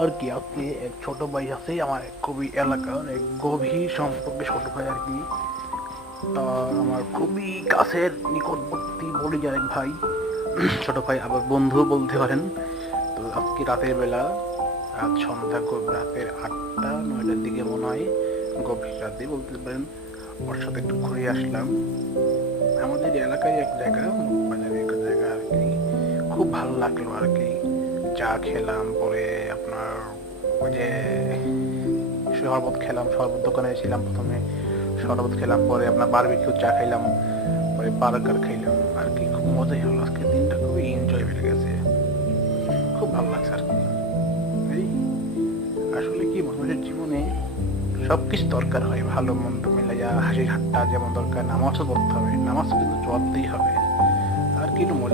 আর কি আজকে এক ছোট ভাই আছে আমার খুবই এলাকার এক গভীর সম্পর্কে ছোট ভাই আর কি। আমার খুবই কাছের নিকটবর্তী বলি যায় এক ভাই, ছোট ভাই আবার বন্ধু বলতে পারেন। তো আজকে রাতের বেলা, রাত সন্ধ্যা রাতের 8টা 9টার দিকে মনে হয়, গভীর রাতে বলতে পারেন, ওর সাথে একটু ঘুরে আসলাম। আমাদের এলাকায় এক জায়গা, বাজারে এক জায়গা আর কি। খুব ভালো লাগলো আর কি। চা খেলাম, পরে আপনার ওই যে শরবত খেলাম, শরবত দোকানে ছিলাম প্রথমে, শরবত খেলাম, পরে আপনার বারবিকিউ চা খাইলাম, পরে বার্গার খাইলাম আর কি। খুব মজাই হলো, আজকে দিনটা খুবই এনজয় হয়ে গেছে, খুব ভালো লাগছে আর কি। এই আসলে কি মানুষের জীবনে সবকিছু দরকার হয়, ভালো মন্দ মিলাইয়া হাসি ঠাট্টা যেমন দরকার, নামাজও পড়তে হবে, নামাজ কিন্তু জবাবতেই হবে। আর কি